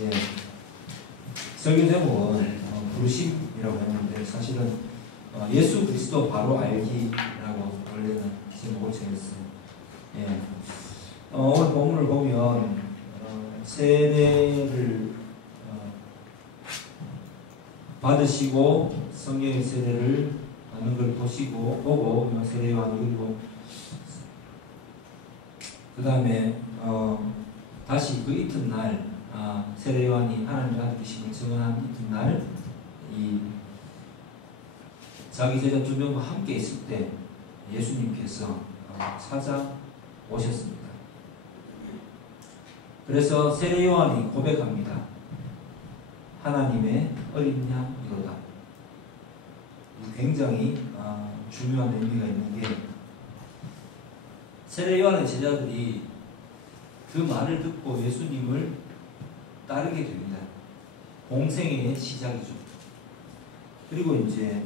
예, 설교 제목은 부르심이라고 했는데 사실은 예수 그리스도 바로 알기라고 원래는 제목을 정했어요. 예, 오늘 본문을 보면 세례를 받으시고 성령의 세례를 받는 걸 보고 세례 요한을 그리고 그 다음에 다시 그 이튿날 세례 요한이 하나님의 아들이심을 증언한 이튿날 이 자기 제자 2명과 함께 있을 때 예수님께서 찾아오셨습니다. 그래서 세례 요한이 고백합니다. 하나님의 어린 양이로다. 굉장히 중요한 의미가 있는 게 세례 요한의 제자들이 그 말을 듣고 예수님을 따르게 됩니다. 공생애의 시작이죠. 그리고 이제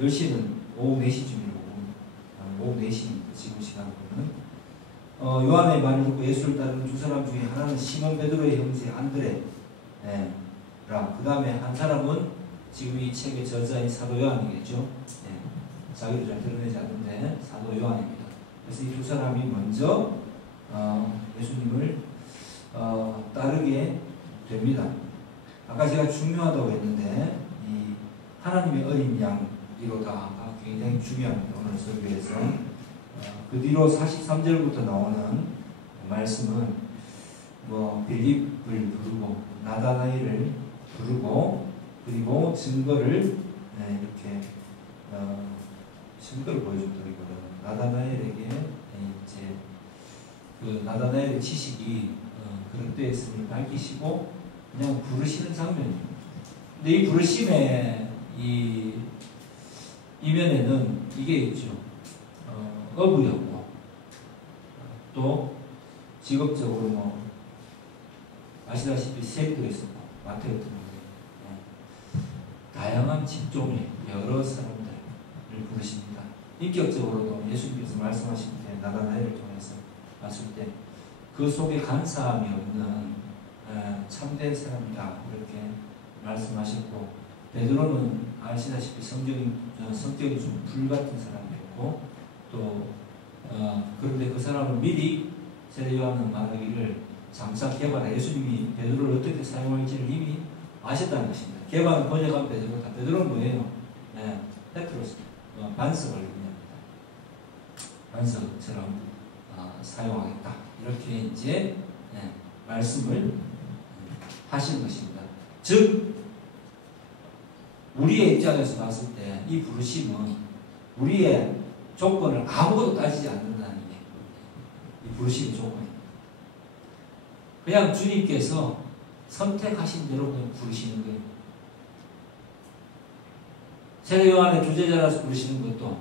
10시는 오후 4시쯤이라고 오후 4시 지금 시간으로는 요한의 말을 듣고 예수를 따르는 두 사람 중에 하나는 시몬 베드로의 형제 안드레 그 다음에 한 사람은 지금 이 책의 저자인 사도 요한이겠죠. 자기를 잘 드러내지 않는데 사도 요한입니다. 그래서 이 두 사람이 먼저 예수님을 따르게 됩니다. 아까 제가 중요하다고 했는데 이 하나님의 어린 양이로다가 굉장히 중요합니다. 오늘 설교에서 그 뒤로 43절부터 나오는 말씀은 빌립을 부르고 나다나엘을 부르고 그리고 증거를 이렇게 증거를 보여줬더라고요. 나다나엘에게 이제 그 나다나엘의 지식이 그런 때에 있음을 밝히시고 그냥 부르시는 장면입니다. 근데 이 부르심의 이 이면에는 이게 있죠. 어부였고 또 직업적으로 아시다시피 세리도 있었고 마태 같은 경우에 다양한 직종의 여러 사람들을 부르십니다. 인격적으로도 예수님께서 말씀하실 때 나다나엘을 통해서 봤을 때 그 속에 간사함이 없는 참된 사람이다 이렇게 말씀하셨고 베드로는 아시다시피 성격이 좀 불같은 사람이었고 또 그런데 그 사람을 미리 세례 요한은 말하기를 장차 개바다 예수님이 베드로를 어떻게 사용할지를 이미 아셨다는 것입니다. 개바는 번역한 베드로다. 베드로는 뭐예요? 페트로스 반석을 의미합니다. 반석처럼 사용하겠다. 이렇게 이제 말씀을 하신 것입니다. 즉 우리의 입장에서 봤을 때 이 부르심은 우리의 조건을 아무것도 따지지 않는다는 게 이 부르심의 조건입니다. 그냥 주님께서 선택하신 대로 그냥 부르시는 거예요. 세례 요한의 주제자라서 부르시는 것도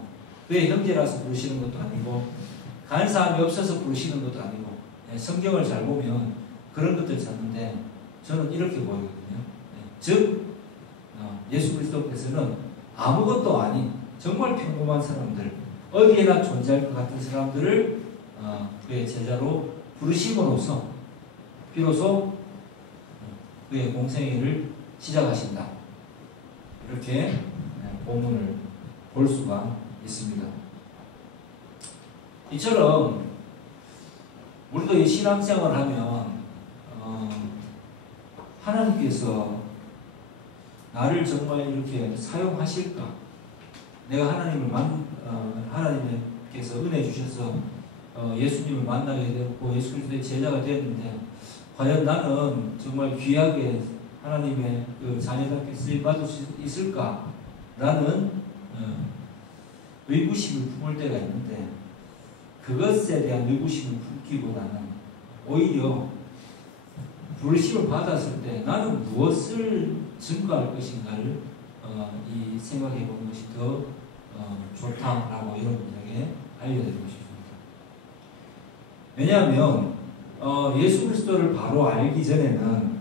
그의 형제라서 부르시는 것도 아니고 간사함이 없어서 부르시는 것도 아니고 성경을 잘 보면 그런 것들 찾는데 저는 이렇게 보이거든요. 즉 예수 그리스도께서는 아무것도 아닌 정말 평범한 사람들 어디에나 존재할 것 같은 사람들을 그의 제자로 부르심으로써 비로소 그의 공생애를 시작하신다. 이렇게 본문을 볼 수가 있습니다. 이처럼 우리도 이 신앙생활을 하면 하나님께서 나를 정말 이렇게 사용하실까? 내가 하나님께서 은혜 주셔서 예수님을 만나게 되었고 예수 그리스도의 제자가 되었는데 과연 나는 정말 귀하게 하나님의 그 자녀답게 쓰임받을 수 있을까라는 의구심을 품을 때가 있는데 그것에 대한 의구심을 품기보다는 오히려 부르심을 받았을 때 나는 무엇을 증거할 것인가를 이 생각해 보는 것이 더 좋다라고 여러분들에게 알려드리고 싶습니다. 왜냐하면 예수 그리스도를 바로 알기 전에는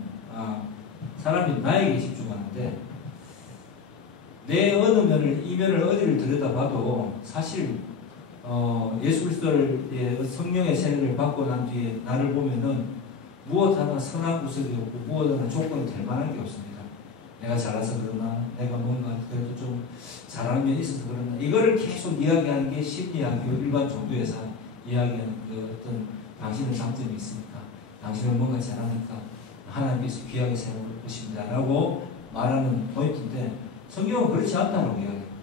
사람이 나에게 집중하는데 내 어느 면을 이 면을 어디를 들여다봐도 사실 예수 그리스도를 성령의 세례를 받고 난 뒤에 나를 보면은 무엇 하나 선한 구석이 없고 무엇 하나 조건이 될 만한 게 없습니다. 내가 잘나서 그러나, 내가 뭔가 그래도 좀 잘하는 면이 있어서 그러나, 이거를 계속 이야기하는 게 심리학교 일반 종교에서 이야기하는 그 어떤 당신의 장점이 있으니까, 당신은 뭔가 잘하니까 하나님께서 귀하게 세울 것입니다 라고 말하는 포인트인데, 성경은 그렇지 않다고 이야기합니다.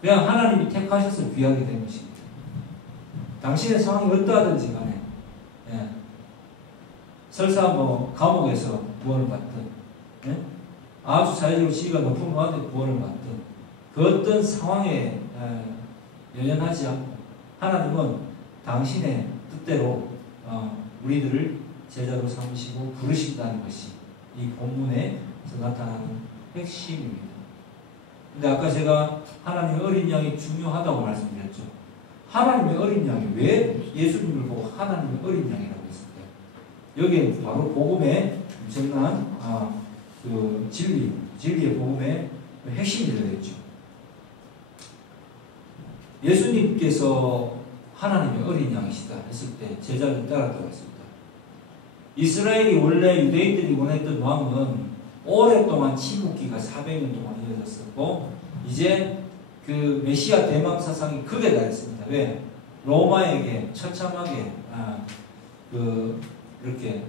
그냥 하나님이 택하셔서 귀하게 된 것입니다. 당신의 상황이 어떠하든지 간에, 예. 설사 뭐 감옥에서 구원을 받든, 예? 아주 사회적으로 지위가 높은 가운데 구원을 받든, 그 어떤 상황에 연연하지 않고 하나님은 당신의 뜻대로 우리들을 제자로 삼으시고 부르신다는 것이 이 본문에서 나타나는 핵심입니다. 근데 아까 제가 하나님의 어린 양이 중요하다고 말씀드렸죠. 하나님의 어린 양이 왜 예수님을 보고 하나님의 어린 양이라고 했을까요? 여기에 바로 복음의 엄청난 그 진리의 복음의 핵심이 들어있죠. 예수님께서 하나님의 어린 양이시다 했을 때 제자들이 따랐다고 했습니다. 이스라엘이 원래 유대인들이 원했던 왕은 오랫동안 침묵기가 400년 동안 이어졌었고, 이제 그 메시아 대망 사상이 극에 달했습니다. 왜? 로마에게 처참하게 이렇게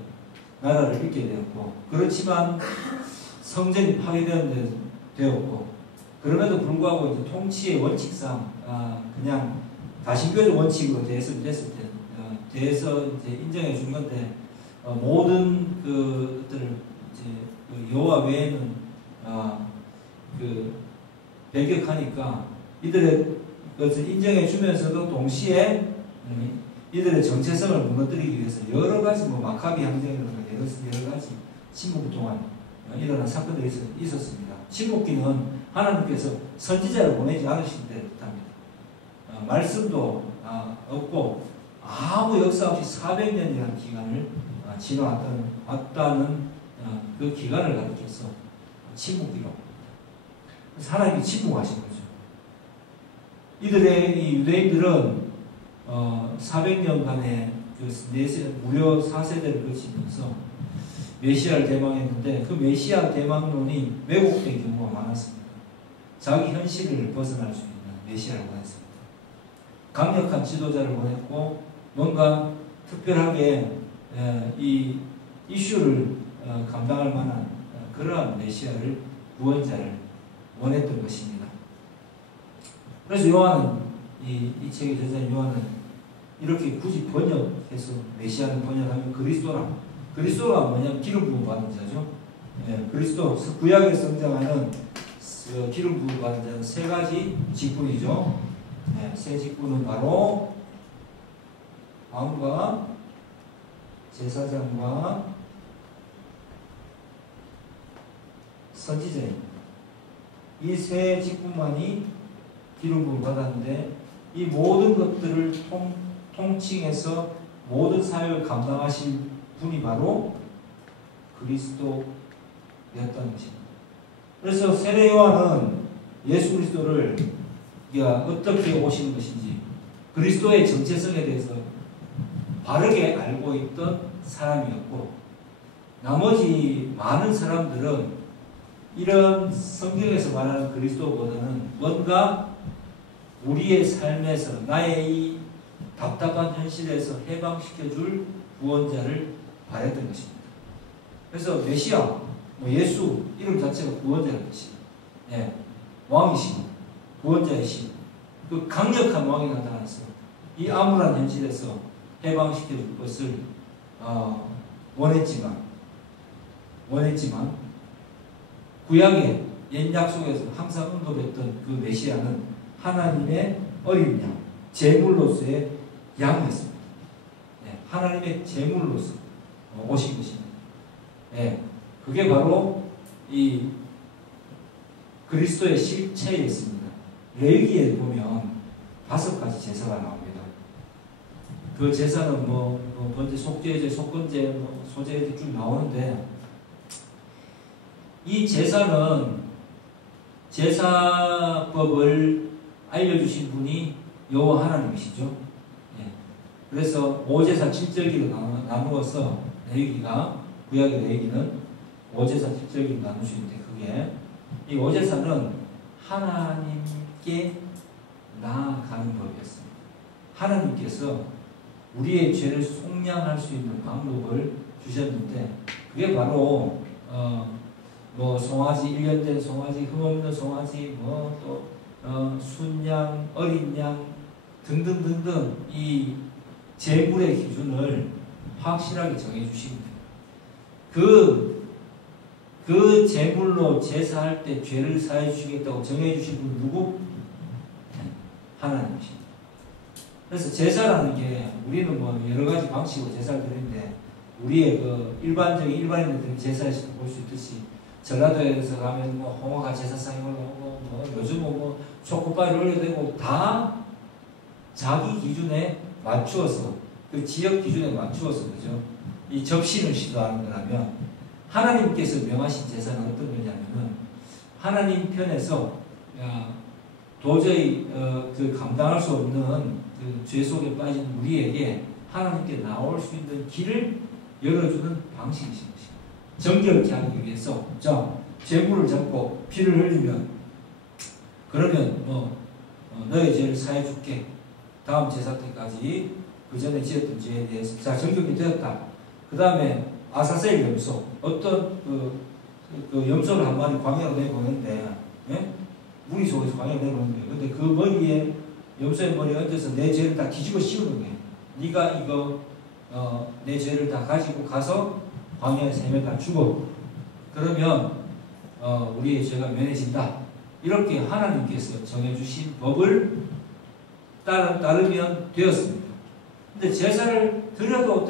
나라를 잃게 되었고, 그렇지만 성전이 파괴되었고, 그럼에도 불구하고 이제 통치의 원칙상 그냥 다신교적 원칙으로 됐을 때 대해서 이제 인정해 준 건데, 모든 그들을 이제 그 여호와 외에는 그 배격하니까 이들의 것을 인정해 주면서도 동시에 이들의 정체성을 무너뜨리기 위해서 여러 가지 마카비 항쟁이라든가 여러 가지 침묵 동안 일어난 사건들이 있었습니다. 침묵기는 하나님께서 선지자를 보내지 않으신 때를 뜻합니다. 말씀도 없고 아무 역사 없이 400년이라는 기간을 지나왔다는 그 기간을 가리켜서 침묵기로 하나님이 침묵하신 거죠. 이들의 이 유대인들은 400년간의 그 무려 4세대를 거치면서 메시아를 대망했는데, 그 메시아 대망론이 왜곡된 경우가 많았습니다. 자기 현실을 벗어날 수 있는 메시아를 원했습니다. 강력한 지도자를 원했고, 뭔가 특별하게 이 이슈를 감당할 만한 그러한 메시아를, 구원자를 원했던 것입니다. 그래서 요한은 이 책의 저자인 요한은 이렇게 굳이 번역해서 메시아를 번역하면 그리스도가 뭐냐면 기름 부음 받은 자죠. 예, 그리스도 구약에 성장하는 기름 부음 받은 자는 세 가지 직분이죠. 예, 세 직분은 바로 왕과 제사장과 선지자입니다. 이 세 직분만이 기름 부음을 받았는데, 이 모든 것들을 통칭해서 모든 사역을 감당하신 분이 바로 그리스도였다는 것입니다. 그래서 세례 요한은 예수 그리스도를 어떻게 오시는 것인지, 그리스도의 정체성에 대해서 바르게 알고 있던 사람이었고, 나머지 많은 사람들은 이런 성경에서 말하는 그리스도보다는 뭔가 우리의 삶에서 나의 이 답답한 현실에서 해방시켜줄 구원자를 바랬던 것입니다. 그래서 메시아, 예수 이름 자체가 구원자라는 뜻이에요. 예, 왕이시고 구원자이시고 그 강력한 왕이 나타나서 이 암울한 현실에서 해방시켜줄 것을 원했지만 구약의 옛 약속에서 항상 언급했던 그 메시아는 하나님의 어린 양, 제물로서의 양이었습니다. 네, 하나님의 제물로서 오신 것입니다. 네, 그게 바로 이 그리스도의 실체였습니다. 레위기에 보면 5가지 제사가 나옵니다. 그 제사는 번제, 속죄제, 속건제, 소제 이렇게 쭉 나오는데, 이 제사는 제사법을 알려주신 분이 여호와 하나님이시죠. 예. 그래서 5제사 7절기로 나누어서 레위기가 구약의 레위기는 5제사 7절기 나눌 수 있는데 그게 이 5제사는 하나님께 나아가는 법이었습니다. 하나님께서 우리의 죄를 속량할 수 있는 방법을 주셨는데 그게 바로 뭐 송아지 1년 된 송아지, 흠없는 송아지, 뭐 또 순양, 어린 양 등등등등 이 제물의 기준을 확실하게 정해주십니다. 그 제물로 제사할 때 죄를 사해 주시겠다고 정해주신 분 누구? 하나님이십니다. 그래서 제사라는 게 우리는 뭐 여러 가지 방식으로 제사를 드리는데 우리의 그 일반인들이 제사에서 볼 수 있듯이 전라도에서 가면 뭐 홍어가 제사상에 올라오고 뭐 요즘은 뭐 촛불바위를 올려야 되고 다 자기 기준에 맞추어서 그 지역 기준에 맞추어서 그죠? 이 접신을 시도하는 거라면 하나님께서 명하신 제사는 어떤 거냐면은 하나님 편에서 도저히 그 감당할 수 없는 그 죄 속에 빠진 우리에게 하나님께 나올 수 있는 길을 열어주는 방식이신 것입니다. 정결케 하기 위해서 자 제물을 잡고 피를 흘리면 그러면 너의 죄를 사해 줄게. 다음 제사 때까지 그 전에 지었던 죄에 대해서 자 정결이 되었다. 그 다음에 아사셀 염소 어떤 그 염소를 한 마리 광야로 내보는데 예? 무리 속에서 광야로 내보는데 근데 그 머리에 염소의 머리에 얹어서 내 죄를 다 뒤집어 씌우는 거예요. 네가 이거 내 죄를 다 가지고 가서 광야에서 헤매다 죽어. 그러면 우리의 죄가 면해진다. 이렇게 하나님께서 정해주신 법을 따르면 되었습니다. 근데 제사를 드려도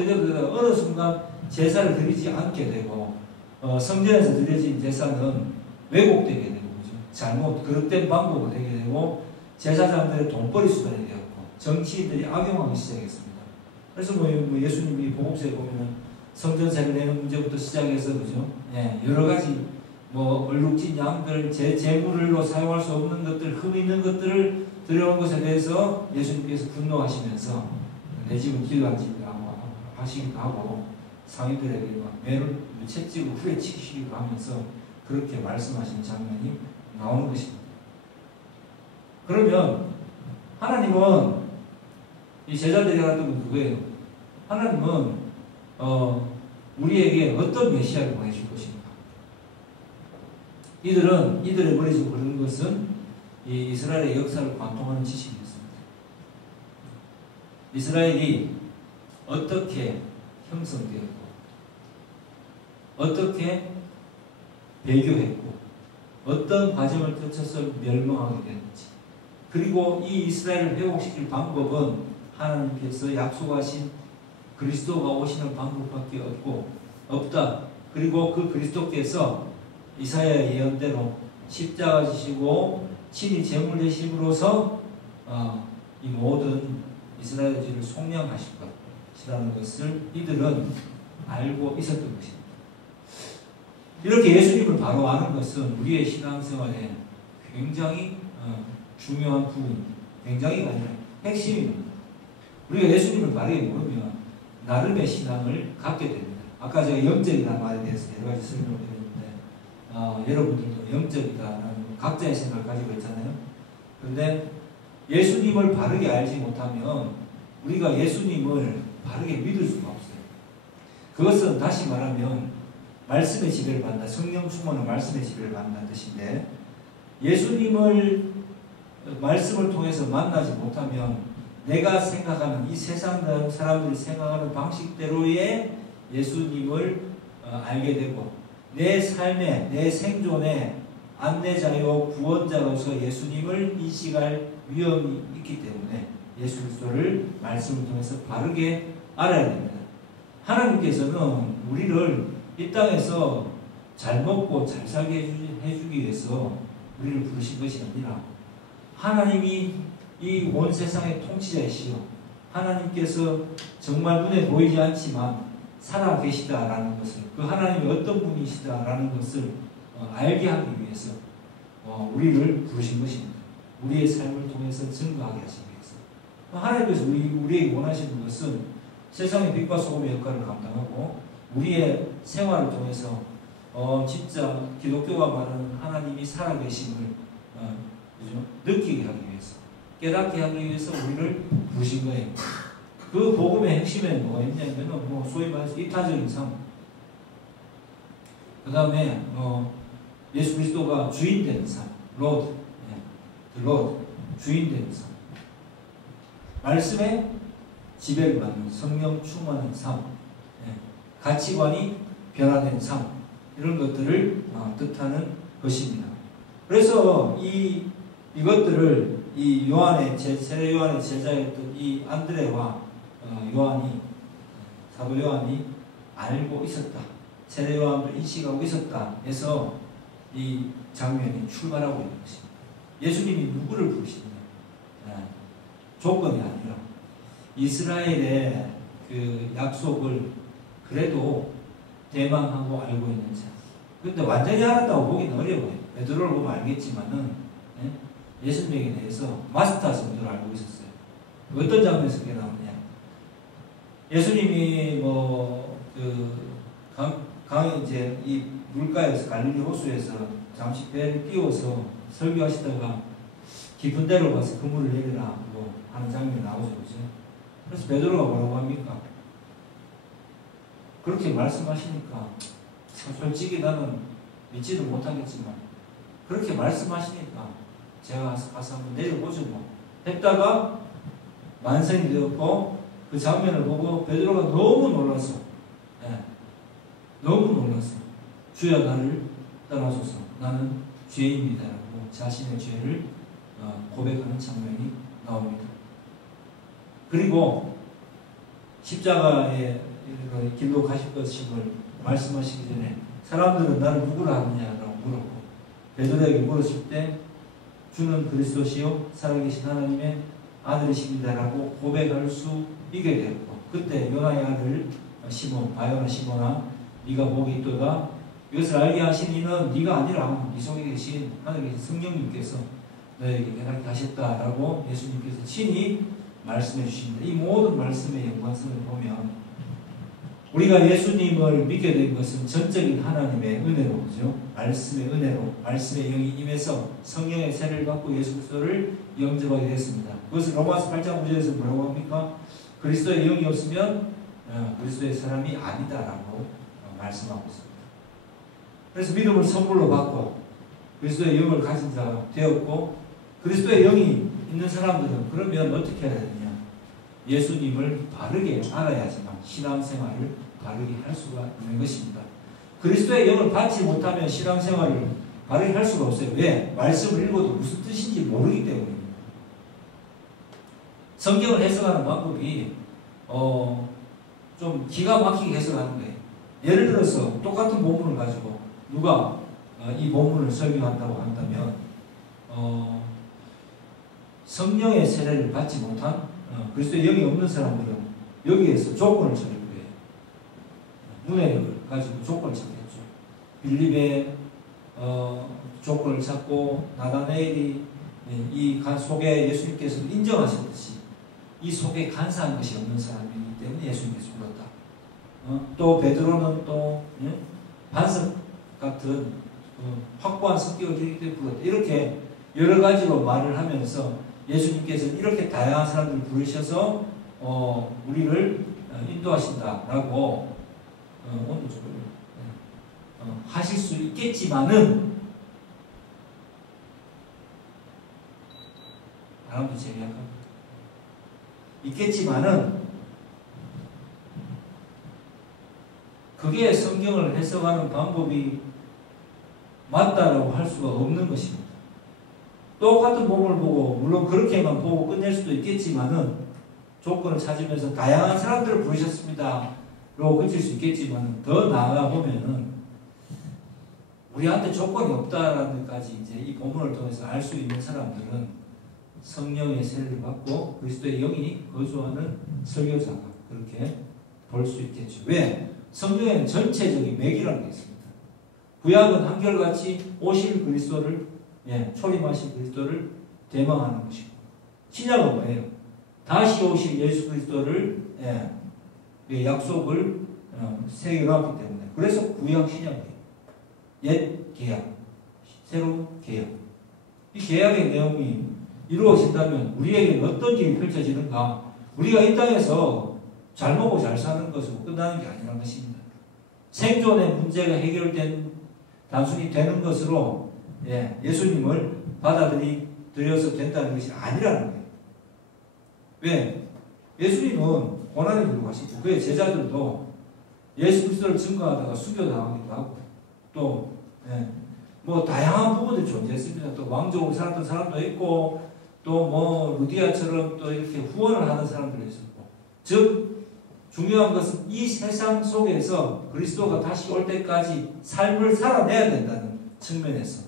어느 순간 제사를 드리지 않게 되고 성전에서 드려진 제사는 왜곡되게 되고 그죠? 잘못 그릇된 방법으로 되게 되고 제사장들의 돈벌이 수단이 되었고 정치인들이 악용하기 시작했습니다. 그래서 뭐 예수님이 복음서에 보면은 성전세를 내는 문제부터 시작해서 그죠? 예, 여러 가지 뭐 얼룩진 양들 제물로 사용할 수 없는 것들 흠 있는 것들을 들여온 것에 대해서 예수님께서 분노하시면서 내 집은 길간 집이라고 하시기도 하고 상인들에게 막 매를 채찍으로 후려치시기도 하면서 그렇게 말씀하시는 장면이 나오는 것입니다. 그러면 하나님은 이 제자들이 알았던 건 그거예요. 하나님은 우리에게 어떤 메시아를 보내줄 것인가. 이들의 머릿속에 흐르는 것은 이 이스라엘의 역사를 관통하는 지식이었습니다. 이스라엘이 어떻게 형성되었고 어떻게 배교했고 어떤 과정을 거쳐서 멸망하게 되는지 그리고 이 이스라엘을 회복시킬 방법은 하나님께서 약속하신 그리스도가 오시는 방법밖에 없다. 그리고 그 그리스도께서 이사야 예언대로 십자가 지시고 친히 제물 되심으로써 이 모든 이스라엘 죄를 속량하실 것이라는 것을 이들은 알고 있었던 것입니다. 이렇게 예수님을 바로 아는 것은 우리의 신앙생활에 굉장히 중요한 부분, 굉장히 아니라 핵심입니다. 우리가 예수님을 바르게 모르면 나름의 신앙을 갖게 됩니다. 아까 제가 영적이라는 말에 대해서 여러 가지 설명을 드렸는데 여러분들도 영적이다라는 각자의 생각을 가지고 있잖아요. 그런데 예수님을 바르게 알지 못하면 우리가 예수님을 바르게 믿을 수가 없어요. 그것은 다시 말하면 말씀의 지배를 받는다. 성령 충만한 말씀의 지배를 받는다는 뜻인데 예수님을 말씀을 통해서 만나지 못하면 내가 생각하는 이 세상 사람들이 생각하는 방식대로의 예수님을 알게 되고 내 삶의 내 생존의 안내자요 구원자로서 예수님을 인식할 위험이 있기 때문에 예수 그리스도를 말씀을 통해서 바르게 알아야 됩니다. 하나님께서는 우리를 이 땅에서 잘 먹고 잘 살게 해주기 위해서 우리를 부르신 것이 아니라 하나님이 이 온 세상의 통치자이시오. 하나님께서 정말 눈에 보이지 않지만 살아 계시다라는 것을 그 하나님이 어떤 분이시다라는 것을 알게 하기 위해서 우리를 부르신 것입니다. 우리의 삶을 통해서 증거하게 하시기 위해서 하나님께서 우리에게 원하시는 것은 세상의 빛과 소금의 역할을 감당하고 우리의 생활을 통해서 진짜 기독교가 말하는 하나님이 살아계심을 그죠? 느끼게 하기 위해서, 깨닫게 하기 위해서 우리를 부르신 거예요. 그 복음의 핵심에 뭐가 있냐면 뭐 소위 말해서 이타적인 삶, 그 다음에 예수 그리스도가 주인 되는 삶, 로드, 주인 되는 삶, 말씀에 지배를 받는 성령 충만한 삶, 가치관이 변화된 삶, 이런 것들을 뜻하는 것입니다. 그래서 이것들을 이 세례 요한의 제자였던 이 안드레와 사도 요한이 알고 있었다, 세례 요한을 인식하고 있었다 해서 이 장면이 출발하고 있는 것입니다. 예수님이 누구를 부르시느냐, 조건이 아니라 이스라엘의 그 약속을 그래도 대망하고 알고 있는 자. 근데 완전히 알았다고 보기는 어려워요. 베드로를 보면 알겠지만은 예수님에 대해서 마스터 정도로 알고 있었어요. 어떤 장면에서 그게 나오느냐? 예수님이 이제 이 물가에서 갈릴리 호수에서 잠시 배를 띄워서 설교하시다가 깊은 데로 가서 그물을 내리라 하는 장면이 나오죠, 그죠? 그래서 베드로가 뭐라고 합니까? 그렇게 말씀하시니까 솔직히 나는 믿지도 못하겠지만 그렇게 말씀하시니까 제가 가서 한번 내려보죠 뭐 했다가 만성이 되었고, 그 장면을 보고 베드로가 너무 놀라서 주여 나를 떠나소서, 나는 죄인이다라고 자신의 죄를 고백하는 장면이 나옵니다. 그리고 십자가의 길로 가실 것임을 말씀하시기 전에 사람들은 나를 누구라 하느냐라고 물었고, 베드로에게 물었을 때 주는 그리스도시요 살아계신 하나님의 아들이십니다라고 고백할 수 있게 되었고, 그때 요나의 아들 시몬, 바요나 시몬아, 네가 복이 있도다. 이것을 알게 하신 이는 네가 아니라 네 속에 계신 하늘에 계신 성령님께서 너에게 깨닫게 하셨다라고 예수님께서 친히 말씀해 주십니다. 이 모든 말씀의 연관성을 보면 우리가 예수님을 믿게 된 것은 전적인 하나님의 은혜로, 그죠? 말씀의 은혜로, 말씀의 영이 임해서 성령의 세례를 받고 예수 그리스도를 영접하게 됐습니다. 그것을 로마서 8장 9절에서 뭐라고 합니까? 그리스도의 영이 없으면 그리스도의 사람이 아니다라고 말씀하고 있습니다. 그래서 믿음을 선물로 받고 그리스도의 영을 가진 자가 되었고, 그리스도의 영이 있는 사람들은 그러면 어떻게 해야 되느냐? 예수님을 바르게 알아야지만 신앙생활을 바르게 할 수가 있는 것입니다. 그리스도의 영을 받지 못하면 신앙생활을 바르게 할 수가 없어요. 왜? 말씀을 읽어도 무슨 뜻인지 모르기 때문입니다. 성경을 해석하는 방법이 좀 기가 막히게 해석하는 거예요. 예를 들어서 똑같은 본문을 가지고 누가 이 본문을 설교한다고 한다면 성령의 세례를 받지 못한 그리스도의 영이 없는 사람들은 여기에서 조건을 적을 거예요. 문해력을 가지고 조건을 찾겠죠. 빌립의 조건을 찾고 나다나엘이 이 속에 예수님께서 인정하셨듯이 이 속에 간사한 것이 없는 사람이기 때문에 예수님께서 불렀다. 또 베드로는 또 반석 같은 확고한 성격을 지니기 때문에 불렀다. 이렇게 여러 가지로 말을 하면서 예수님께서는 이렇게 다양한 사람들을 부르셔서 우리를 인도하신다라고 하실 수 있겠지만은, 바람도 재미약합니다. 있겠지만은 그게 성경을 해석하는 방법이 맞다라고 할 수가 없는 것입니다. 똑같은 본문을 보고 물론 그렇게만 보고 끝낼 수도 있겠지만은 조건을 찾으면서 다양한 사람들을 부르셨습니다 라고 그칠 수 있겠지만, 더 나아가 보면은 우리한테 조건이 없다라는 것까지 이제 이 본문을 통해서 알 수 있는 사람들은 성령의 세례를 받고 그리스도의 영이 거주하는 설교자가 그렇게 볼 수 있겠죠. 왜? 성경에는 전체적인 맥이라는 게 있습니다. 구약은 한결같이 오실 그리스도를, 초림하신 그리스도를 대망하는 것이고, 신약은 뭐예요? 다시 오실 예수 그리스도를 약속을 세 개가 나왔기 때문에. 그래서 구약 신약이에요. 옛 계약, 새로운 계약. 이 계약의 내용이 이루어진다면 우리에게는 어떤 일이 펼쳐지는가? 우리가 이 땅에서 잘 먹고 잘 사는 것으로 끝나는 게 아니라는 것입니다. 생존의 문제가 해결된 단순히 되는 것으로 예수님을 받아들여서 된다는 것이 아니라는 거예요. 왜? 예수님은 고난에 불구하시고 그의 제자들도 예수 그리스도를 증거하다가 순교당하기도 하고 또 뭐 다양한 부분들이 존재했습니다. 또 왕족으로 살았던 사람도 있고 또 뭐 루디아처럼 또 이렇게 후원을 하는 사람들도 있었고, 즉 중요한 것은 이 세상 속에서 그리스도가 다시 올 때까지 삶을 살아내야 된다는 측면에서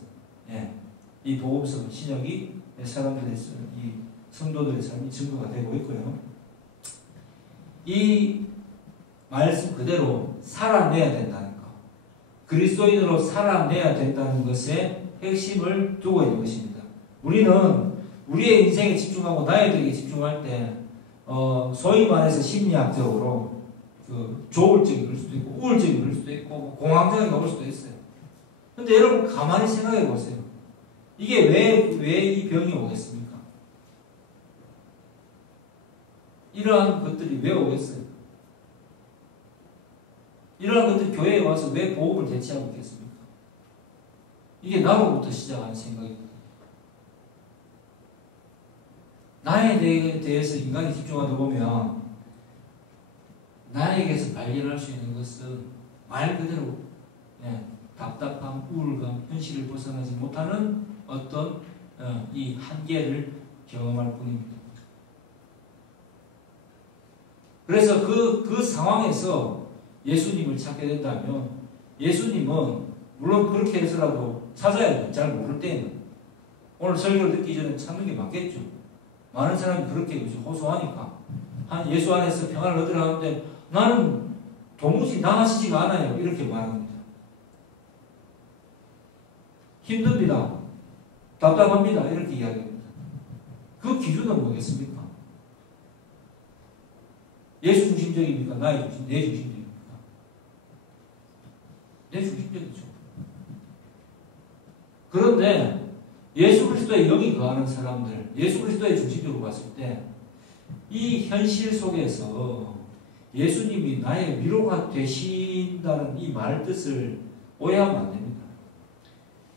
이 복음서 신약이 사람들의 이 성도들의 삶이 증거가 되고 있고요. 이 말씀 그대로 살아내야 된다는 것, 그리스도인으로 살아내야 된다는 것에 핵심을 두고 있는 것입니다. 우리는 우리의 인생에 집중하고 나에게 집중할 때 소위 말해서 심리학적으로 그 조울증이 올 수도 있고 우울증이 올 수도 있고 공황장애가 올 수도 있어요. 근데 여러분 가만히 생각해 보세요. 이게 왜 이 병이 오겠습니까? 이러한 것들이 왜 오겠어요? 이러한 것들이 교회에 와서 왜 복음을 대체하고 있겠습니까? 이게 나로부터 시작하는 생각입니다. 나에 대해서 인간이 집중하다 보면 나에게서 발견할 수 있는 것은 말 그대로 답답함, 우울감, 현실을 벗어나지 못하는 어떤 이 한계를 경험할 뿐입니다. 그래서 그 상황에서 예수님을 찾게 된다면 예수님은 물론 그렇게 해서라도 찾아야 돼. 잘 모를 때는 오늘 설교를 듣기 전에 찾는 게 맞겠죠. 많은 사람이 그렇게 호소하니까 예수 안에서 평안을 얻으라 하는데 나는 도무지 나아지지가 않아요. 이렇게 말합니다. 힘듭니다. 답답합니다. 이렇게 이야기합니다. 그 기준은 뭐겠습니까? 예수 중심적입니까? 나의 중심, 내 중심적입니까? 내 중심적이죠. 그런데 예수 그리스도의 영이 거하는 사람들, 예수 그리스도의 중심적으로 봤을 때 이 현실 속에서 예수님이 나의 위로가 되신다는 이 말 뜻을 오해하면 안 됩니다.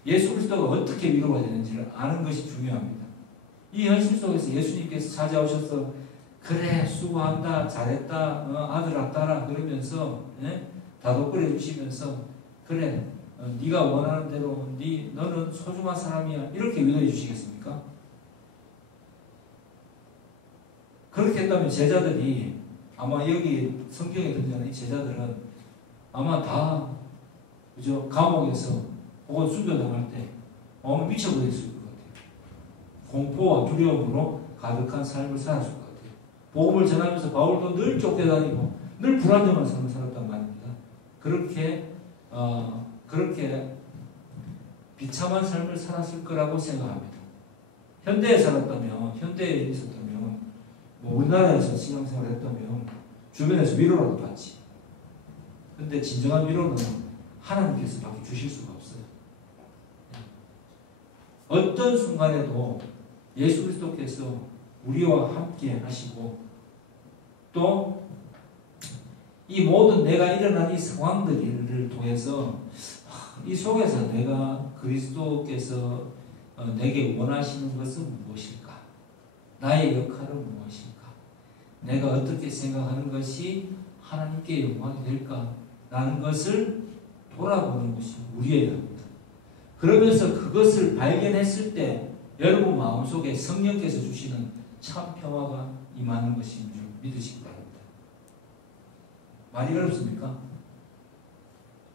예수 그리스도가 어떻게 위로가 되는지를 아는 것이 중요합니다. 이 현실 속에서 예수님께서 찾아오셔서 그래 수고한다 잘했다 아들아 딸아 그러면서 다독거려 주시면서 그래 네가 원하는 대로 너는 소중한 사람이야 이렇게 위로해 주시겠습니까? 그렇게 했다면 제자들이 아마 여기 성경에 등장하는 이 제자들은 아마 다 그죠 감옥에서 혹은 순교당할 때 미쳐버렸을 것 같아요. 공포와 두려움으로 가득한 삶을 살았을 것 같아요. 복음을 전하면서 바울도 늘 쫓겨다니고 늘 불안정한 삶을 살았단 말입니다. 그렇게 비참한 삶을 살았을 거라고 생각합니다. 현대에 살았다면, 현대에 있었다면, 우리나라에서 신앙생활을 했다면 주변에서 위로라도 받지. 근데 진정한 위로는 하나님께서 밖에 주실 수가 없어요. 어떤 순간에도 예수 그리스도께서 우리와 함께 하시고 또 이 모든 내가 일어난 이 상황들을 통해서 이 속에서 내가 그리스도께서 내게 원하시는 것은 무엇일까? 나의 역할은 무엇일까? 내가 어떻게 생각하는 것이 하나님께 영광이 될까? 라는 것을 돌아보는 것이 우리의 일입니다. 그러면서 그것을 발견했을 때 여러분 마음속에 성령께서 주시는 참 평화가 임하는 것인 줄 믿으시기 바랍니다. 많이 어렵습니까?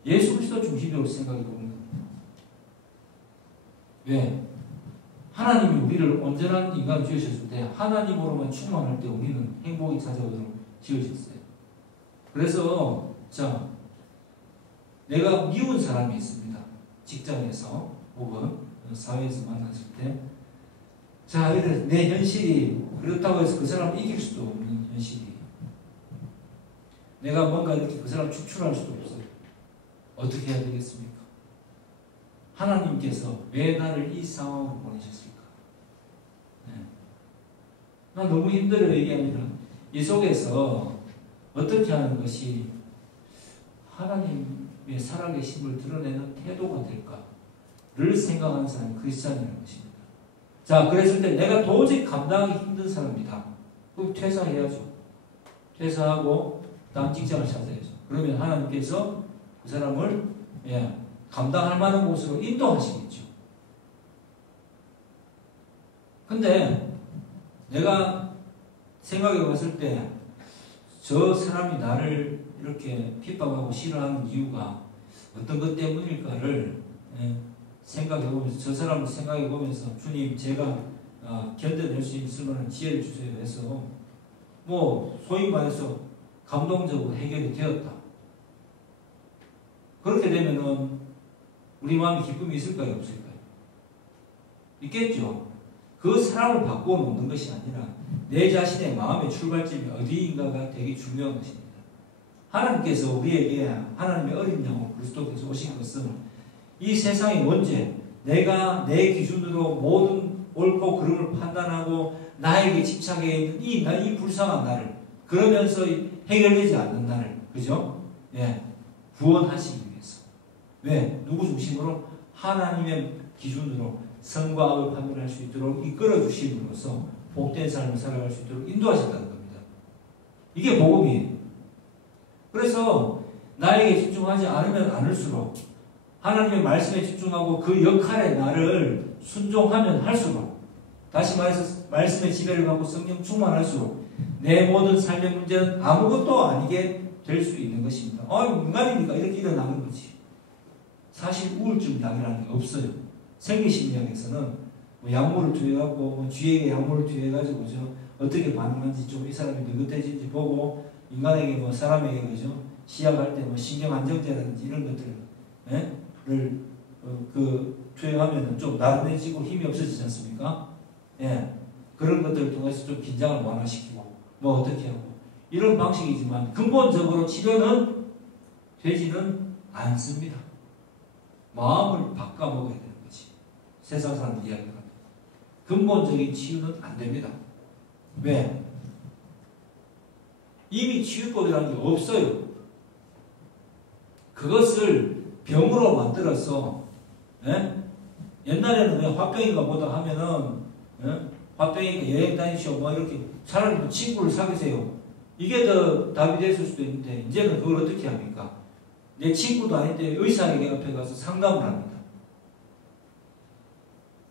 예수 그리스도 중심으로 생각해 보는 겁니다. 왜? 하나님이 우리를 온전한 인간을 지으셨을 때 하나님으로만 충만할 때 우리는 행복이 찾아오도록 지으셨어요. 그래서 내가 미운 사람이 있습니다. 직장에서 혹은 사회에서 만났을 때 이래 내 현실이 그렇다고 해서 그 사람을 이길 수도 없는 현실이 내가 뭔가 이렇게 그 사람을 축출할 수도 없어요. 어떻게 해야 되겠습니까? 하나님께서 왜 나를 이 상황으로 보내셨을까? 네. 나 너무 힘들어요. 얘기하면 이 속에서 어떻게 하는 것이 하나님의 살아계심을 드러내는 태도가 될까를 생각하는 사람이 크리스찬이라는 것입니다. 자, 그랬을 때 내가 도저히 감당하기 힘든 사람이다. 그럼 퇴사해야죠. 퇴사하고 다음 직장을 찾아야죠. 그러면 하나님께서 그 사람을 감당할 만한 곳으로 인도하시겠죠. 근데 내가 생각해 봤을 때 저 사람이 나를 이렇게 핍박하고 싫어하는 이유가 어떤 것 때문일까를 생각해 보면서 저 사람을 생각해 보면서 주님 제가 견뎌낼 수 있을 만한 지혜를 주세요 해서 뭐 소위 말해서 감동적으로 해결이 되었다. 그렇게 되면은 우리 마음에 기쁨이 있을까요? 없을까요? 있겠죠. 그 사람을 바꾸어 놓는 것이 아니라 내 자신의 마음의 출발점이 어디인가가 되게 중요한 것입니다. 하나님께서 우리에게 하나님의 어린 양 그리스도께서 오신 것은 이 세상의 원죄, 내가 내 기준으로 모든 옳고 그름을 판단하고 나에게 집착해 있는 이 불쌍한 나를 그러면서 해결되지 않는 나를 그죠? 구원하시기 위해서. 왜? 누구 중심으로? 하나님의 기준으로 선과 악을 판별할 수 있도록 이끌어 주심으로써 복된 삶을 살아갈 수 있도록 인도하셨다는 겁니다. 이게 복음이에요. 그래서 나에게 집중하지 않으면 않을수록 하나님의 말씀에 집중하고 그 역할에 나를 순종하면 할수록 다시 말해서 말씀의 지배를 받고 성령 충만할수록 내 모든 삶의 문제는 아무것도 아니게 될 수 있는 것입니다. 인간이니까 이렇게 일어나는 거지. 사실 우울증 약이라는 게 없어요. 생리심리학에서는 뭐 약물을 투여하고 쥐에게 약물을 투여해가지고 어떻게 반응하는지 좀 이 사람이 느긋해지는지 보고 인간에게 뭐 사람에게 그죠 시약할 때 뭐 신경 안정제라든지 이런 것들을 투여하면 좀 나른해지고 힘이 없어지지 않습니까? 그런 것들을 통해서 좀 긴장을 완화시키고 뭐 어떻게 하고 이런 방식이지만 근본적으로 치료는 되지는 않습니다. 마음을 바꿔 먹어야 되는 거지. 세상 사람들 이야기합니다. 근본적인 치유는 안 됩니다. 왜? 이미 치유법이라는 게 없어요. 그것을 병으로 만들어서 옛날에는 그냥 화병인가 보다 하면은 화병이니까 여행 다니시오 뭐 이렇게 차라리 뭐 친구를 사귀세요. 이게 더 답이 됐을 수도 있는데 이제는 그걸 어떻게 합니까? 내 친구도 아닌데 의사에게 앞에 가서 상담을 합니다.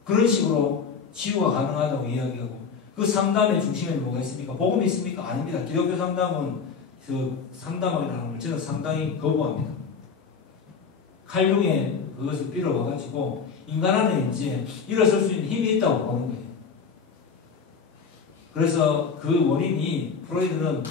그런 식으로 치유가 가능하다고 이야기하고 그 상담의 중심에는 뭐가 있습니까? 복음이 있습니까? 아닙니다. 기독교 상담은 그 상담이라는 걸 저는 상당히 거부합니다. 칼융에 그것을 빌어와가지고 인간 안에 이제 일어설 수 있는 힘이 있다고 보는 거예요. 그래서 그 원인이 프로이드는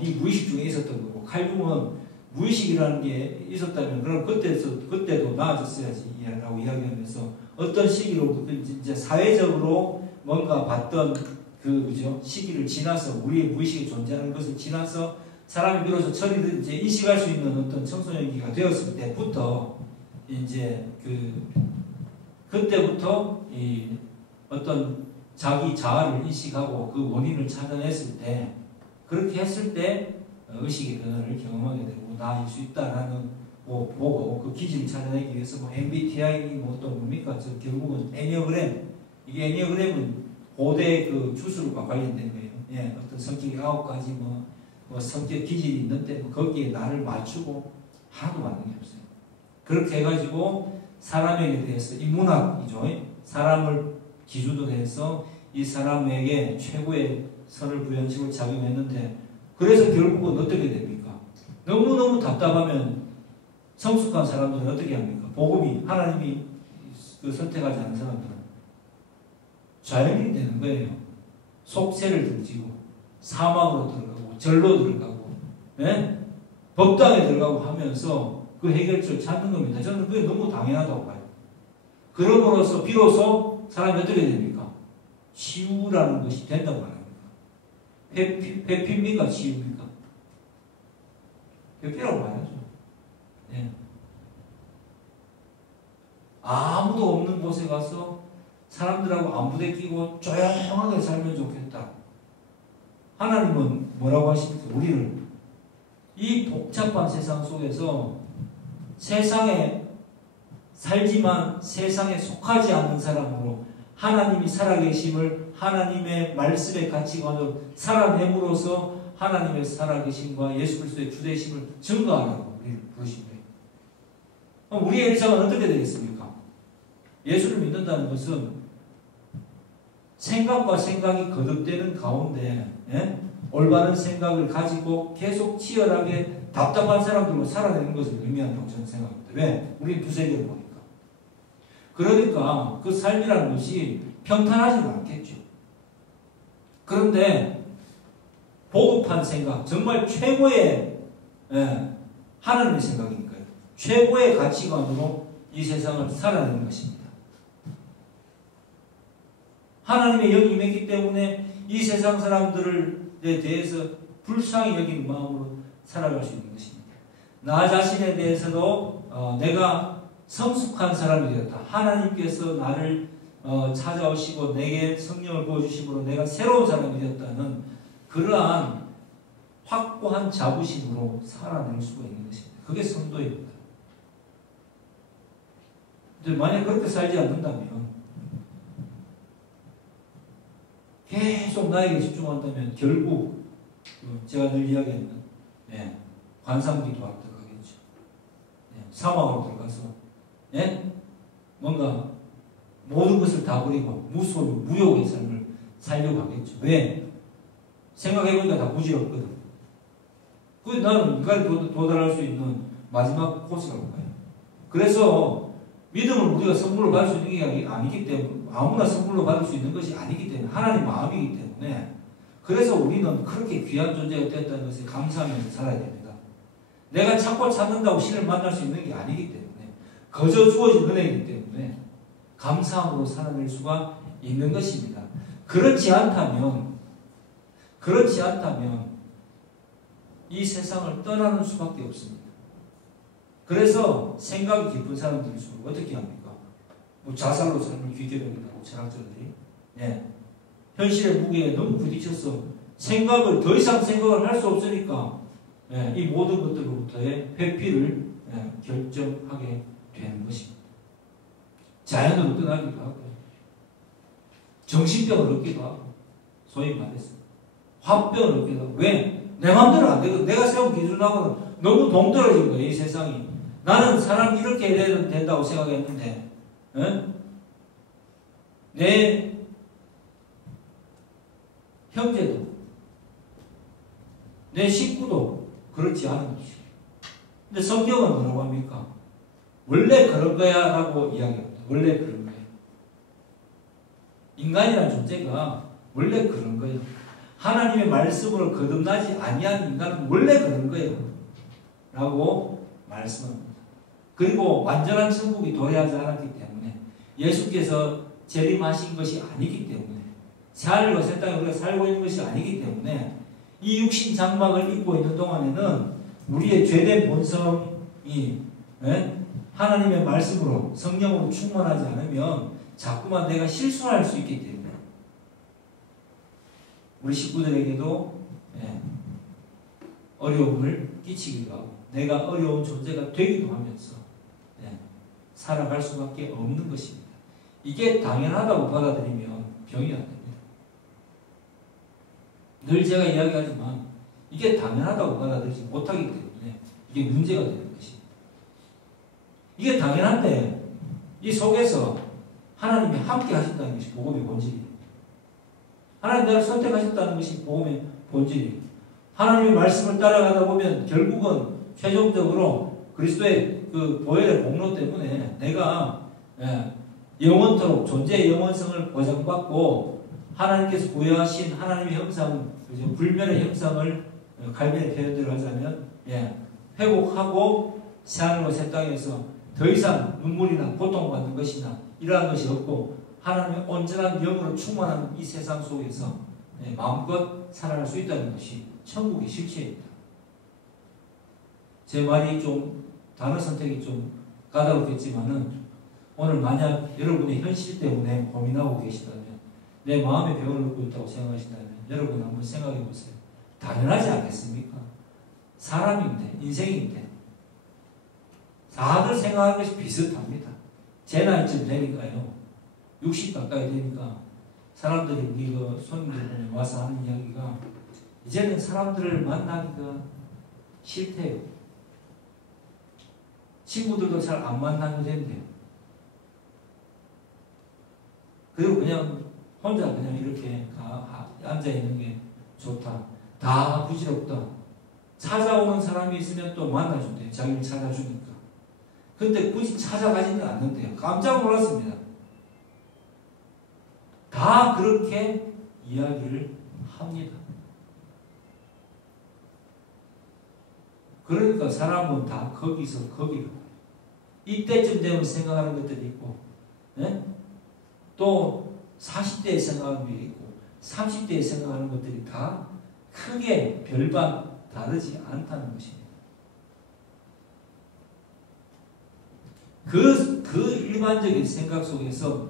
네 무의식 중에 있었던 거고 칼융은 무의식이라는 게 있었다면 그럼 그때도 나아졌어야지 라고 이야기하면서 어떤 시기로 이제 사회적으로 뭔가 봤던 그죠 시기를 지나서 우리의 무의식이 존재하는 것을 지나서 사람이 비로소 처리를 이제 인식할 수 있는 어떤 청소년기가 되었을 때부터 이제 그때부터 이 어떤 자기 자아를 인식하고 그 원인을 찾아냈을 때 그렇게 했을 때 의식의 변화를 경험하게 되고 나아질 수 있다라는 뭐 보고 그 기질을 찾아내기 위해서 뭐 MBTI 뭐 또 뭡니까 결국은 애니어그램 이게 애니어그램은 고대 그 주술과 관련된 거예요. 어떤 성격이 9가지 뭐 성격 기질이 있는데 뭐 거기에 나를 맞추고 하나도 맞는 게 없어요. 그렇게 해가지고 사람에게 대해서 이 문학이죠. 사람을 기준으로 해서 이 사람에게 최고의 선을 부연식을 작용했는데 그래서 결국은 어떻게 됩니까? 너무너무 답답하면 성숙한 사람들은 어떻게 합니까? 복음이 하나님이 선택하지 않은 사람들은 자연인이 되는 거예요. 속세를 들지고 사막으로 들어가고 절로 들어가고 법당에 들어가고 하면서 그 해결책을 찾는 겁니다. 저는 그게 너무 당연하다고 봐요. 그럼으로써 비로소 사람이 어떻게 됩니까? 치유라는 것이 된다고 말합니다. 회피입니까? 치유입니까? 회피라고 봐야죠. 예. 아무도 없는 곳에 가서 사람들하고 안 부대끼고 조용하게 살면 좋겠다. 하나님은 뭐라고 하십니까? 우리를 이 복잡한 세상 속에서 세상에 살지만 세상에 속하지 않는 사람으로 하나님이 살아계심을 하나님의 말씀의 가치관으로 살아냄으로써 하나님의 살아계심과 예수 그리스도의 주되심을 증거하라고 우리를 부르신 거예요. 그럼 우리의 일상은 어떻게 되겠습니까? 예수를 믿는다는 것은 생각과 생각이 거듭되는 가운데 올바른 생각을 가지고 계속 치열하게 답답한 사람들로 살아내는 것을 의미한다고 저는 생각합니다. 왜? 우리 두세계를 보니까. 그러니까 그 삶이라는 것이 평탄하지는 않겠죠. 그런데 보급한 생각, 정말 최고의 하나님의 생각이니까요. 최고의 가치관으로 이 세상을 살아내는 것입니다. 하나님의 영이 임했기 때문에 이 세상 사람들에 대해서 불쌍히 여기는 마음으로 살아갈 수 있는 것입니다. 나 자신에 대해서도 내가 성숙한 사람이 되었다. 하나님께서 나를 찾아오시고 내게 성령을 보여주심으로 내가 새로운 사람이 되었다는 그러한 확고한 자부심으로 살아낼 수가 있는 것입니다. 그게 성도입니다. 근데 만약 그렇게 살지 않는다면 계속 나에게 집중한다면 결국 제가 늘 이야기했는 관상기도와 들어가겠죠. 사막으로 들어가서 뭔가 모든 것을 다 버리고 무욕의 삶을 살려고 하겠죠. 왜? 생각해보니까 다 부질없거든. 그게 나는 인간이 도달할 수 있는 마지막 코스라고 봐요. 그래서 믿음을 우리가 선물로 받을 수 있는 게 아니기 때문에 아무나 선물로 받을 수 있는 것이 아니기 때문에 하나님 마음이기 때문에 그래서 우리는 그렇게 귀한 존재가 되었다는 것에 감사하면서 살아야 됩니다. 내가 찾고 찾는다고 신을 만날 수 있는 게 아니기 때문에 거저 주어진 은혜이기 때문에 감사함으로 살아낼 수가 있는 것입니다. 그렇지 않다면 이 세상을 떠나는 수밖에 없습니다. 그래서 생각이 깊은 사람들일수록 어떻게 합니까? 뭐 자살로 삶을 귀결하겠다고 철학자들이 현실의 무게에 너무 부딪혀서 더 이상 생각을 할 수 없으니까 이 모든 것들로부터의 회피를 결정하게 되는 것입니다. 자연으로 떠나기도 하고 정신병을 얻기도 하고 소위 말해서 화병을 얻기도 하고 왜? 내 마음대로 안 되거든. 내가 세운 기준하고는 너무 동떨어진 거예요. 이 세상이. 나는 사람이 이렇게 해야 된다고 생각했는데 내 형제도 내 식구도 그렇지 않은 것이에요. 근데 성경은 뭐라고 합니까? 원래 그런 거야 라고 이야기합니다. 원래 그런 거예요. 인간이라는 존재가 원래 그런 거예요. 하나님의 말씀으로 거듭나지 아니한 인간은 원래 그런 거예요 라고 말씀합니다. 그리고 완전한 천국이 도래하지 않았기 때문에 예수께서 재림하신 것이 아니기 때문에 새하늘과 새 땅에 우리가 살고 있는 것이 아니기 때문에 이 육신 장막을 입고 있는 동안에는 우리의 죄된 본성이 하나님의 말씀으로 성령으로 충만하지 않으면 자꾸만 내가 실수할 수 있기 때문에 우리 식구들에게도 어려움을 끼치기도 하고 내가 어려운 존재가 되기도 하면서 살아갈 수밖에 없는 것입니다. 이게 당연하다고 받아들이면 병이 안 됩니다. 늘 제가 이야기하지만 이게 당연하다고 받아들이지 못하기 때문에 이게 문제가 되는 것입니다. 이게 당연한데 이 속에서 하나님이 함께 하신다는 것이 복음의 본질이에요. 하나님 나를 선택하셨다는 것이 복음의 본질이에요. 하나님의 말씀을 따라가다 보면 결국은 최종적으로 그리스도의 그 보혈의 공로 때문에 내가 영원토록 존재의 영원성을 보장받고 하나님께서 부여하신 하나님의 형상, 불멸의 형상을 갈변의 표현대로 하자면 회복하고 새하늘과 새 땅에서 더 이상 눈물이나 고통받는 것이나 이러한 것이 없고 하나님의 온전한 영으로 충만한 이 세상 속에서 마음껏 살아갈 수 있다는 것이 천국의 실체입니다. 제 말이 좀 단어 선택이 좀 까다롭겠지만은 오늘 만약 여러분의 현실 때문에 고민하고 계시다면 내 마음의 병을 앓고 있다고 생각하신다면 여러분 한번 생각해 보세요. 당연하지 않겠습니까? 사람인데 인생인데 다들 생각하는 것이 비슷합니다. 제 나이쯤 되니까요. 60 가까이 되니까 사람들이 우리 그 손님들 와서 하는 이야기가 이제는 사람들을 만나기가 싫대요. 친구들도 잘 안 만나게 된대요. 그리고 그냥 혼자 그냥 이렇게 앉아있는 게 좋다. 다 부질없다. 찾아오는 사람이 있으면 또 만나준대요. 자기를 찾아주니까. 근데 굳이 찾아가지는 않는데요. 깜짝 놀랐습니다. 다 그렇게 이야기를 합니다. 그러니까 사람은 다 거기서 거기로 이때쯤 되면 생각하는 것들이 있고 네? 또 40대에 생각하는 게 있고 30대에 생각하는 것들이 다 크게 별반 다르지 않다는 것입니다. 그 일반적인 생각 속에서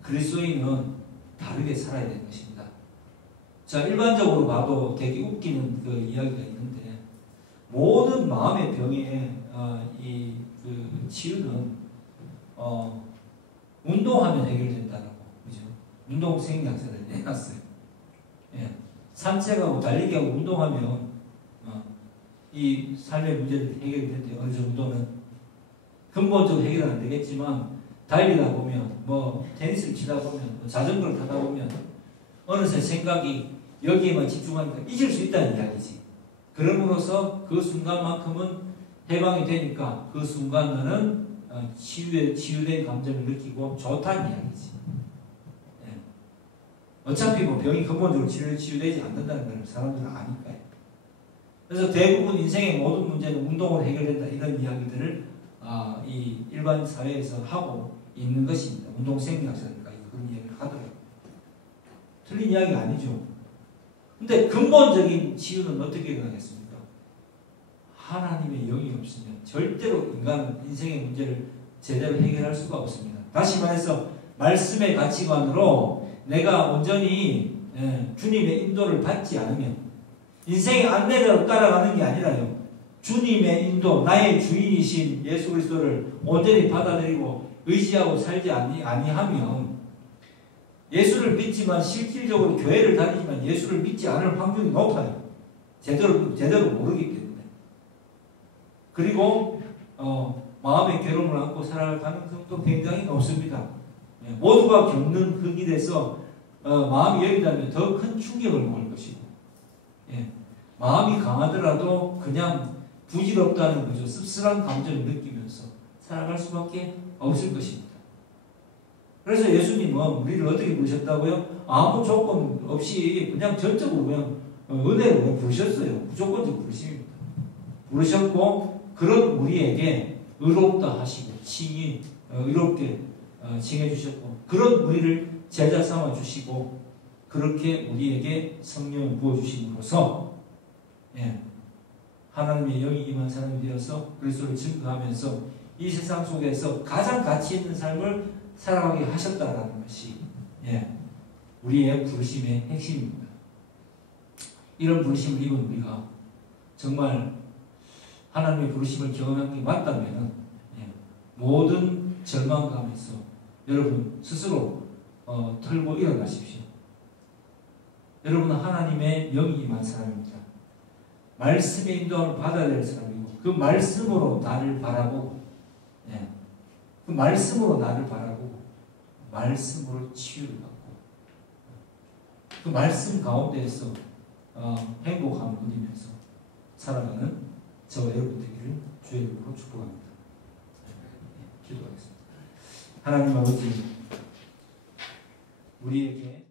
그리스도인은 다르게 살아야 되는 것입니다. 자, 일반적으로 봐도 되게 웃기는 그 이야기가 있는데 모든 마음의 병의 그 치유는 운동하면 해결된다라고 그죠? 운동 생리학자들이 내놨어요. 예. 산책하고 달리기하고 운동하면 이 삶의 문제들이 해결이 된대요. 어느 정도는 근본적으로 해결은 안 되겠지만 달리다 보면 뭐 테니스를 치다 보면 뭐 자전거를 타다 보면 어느새 생각이 여기에만 집중하니까 잊을 수 있다는 이야기지. 그럼으로써 그 순간만큼은 해방이 되니까 그 순간 나는 치유된 감정을 느끼고 좋다는 이야기지. 예. 어차피 뭐 병이 근본적으로 치유되지 않는다는 걸 사람들은 아니까요. 그래서 대부분 인생의 모든 문제는 운동으로 해결된다 이런 이야기들을 이 일반 사회에서 하고 있는 것입니다. 운동 생리학자니까 그런 이야기를 하더라고요. 틀린 이야기가 아니죠. 근데 근본적인 치유는 어떻게 일어나겠습니까? 하나님의 영이 없으면 절대로 인간은 인생의 문제를 제대로 해결할 수가 없습니다. 다시 말해서 말씀의 가치관으로 내가 온전히 주님의 인도를 받지 않으면 인생의 안내대로 따라가는 게 아니라요. 주님의 인도, 나의 주인이신 예수 그리스도를 온전히 받아들이고 의지하고 살지 아니하면 예수를 믿지만 실질적으로 교회를 다니지만 예수를 믿지 않을 확률이 높아요. 제대로 모르기 때문에. 그리고 마음의 괴로움을 안고 살아갈 가능성도 굉장히 높습니다. 모두가 겪는 그 길에서 마음이 열리다면 더 큰 충격을 먹을 것이고 마음이 강하더라도 그냥 부질없다는 거죠. 씁쓸한 감정을 느끼면서 살아갈 수밖에 없을 것입니다. 그래서 예수님은 우리를 어떻게 부르셨다고요? 아무 조건 없이 그냥 전적으로 그냥 은혜로 부르셨어요. 무조건적 부르심입니다. 부르셨고 그런 우리에게 의롭다 하시고 칭이 의롭게 칭해 주셨고 그런 우리를 제자 삼아 주시고 그렇게 우리에게 성령을 부어 주심으로써 하나님의 영이 임한 사람이 되어서 그리스도를 증거하면서 이 세상 속에서 가장 가치 있는 삶을 살아가게 하셨다라는 것이 우리의 부르심의 핵심입니다. 이런 부르심을 입은 우리가 정말 하나님의 부르심을 경험한 게 맞다면 모든 절망감에서 여러분 스스로 털고 일어나십시오. 여러분은 하나님의 영이 임한 사람입니다. 말씀의 인도함을 받아야 될 사람이고 그 말씀으로 나를 바라보고 그 말씀으로 나를 바라보고 말씀으로 치유를 받고 그 말씀 가운데에서 행복함을 누리면서 살아가는 저와 여러분 되기를 주의 이름으로 축복합니다. 기도하겠습니다. 하나님 아버지 우리에게